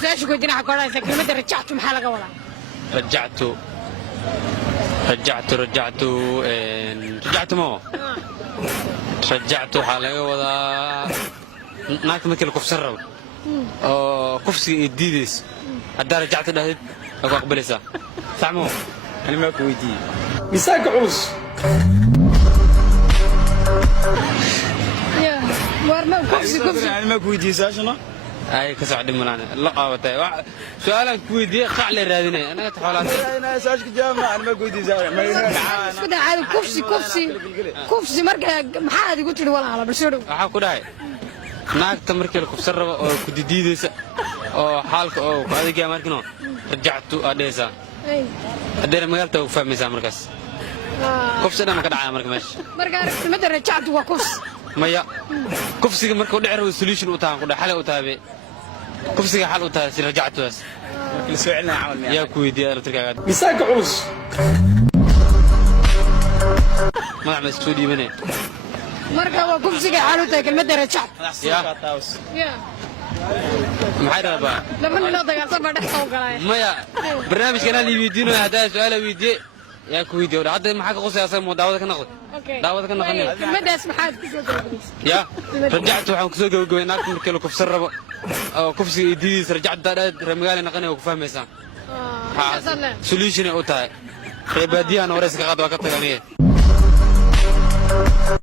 سؤال شو قلتي نحكي ولا كلمة رجعت محل قولا رجعت رجعت مو رجعت حالي ولا ناك مثل كفسر كفسي الديديس هدا رجعت ده أقول قبلسا سامو أنا ما كويتي مساك عروس يا ورنا كفسي أنا ما كويتي ساشنا أي كسعد ملانا لا قاوتي سؤالك كويدي قعلي راديني أنا تحولات أنا ساشك جامع أنا ما كويتي ساشنا ما كده عاد كفسي مركا محاد قلت لي والله على بشرو waxaa ku dhahay naagta markii la kubsan rabo oo ku diidaysa oo xaalka oo adiga markino rajactu adeesa adeer magaalta u fahmaysaa markaas kufsada ma ka dhacay marka كلمة رجعت وكفس maya kufsiga marka u dhicir solution u tahan ku dhaxal u taabe kufsiga xal u tahay si rajactuas كل سؤالنا عمل yaa ku weydiiyay arrintaada مساك عروس magac ma soo dhiibane مركا وكفسي حالته كلمة رجعت يا maxay rabaa لما نلاقي صبر دحته وقلاي maya barnaamijkana li weydiino hadaa su'aal weydiiyay yaa ku weydiiyay hadda maxaa ka qosaysaa mo daawada ka noqday daawada ka noqonay كلمة اسم حاد كسو يا رجعت waxaan ku soo gabagabay naagta markii la kufsan rabo oo kufsiga diidis rajacta ramagaali naqanay oo ku fahmaysaa اه solution u tahay reebadiyan oo reeska qaad waa ka taganay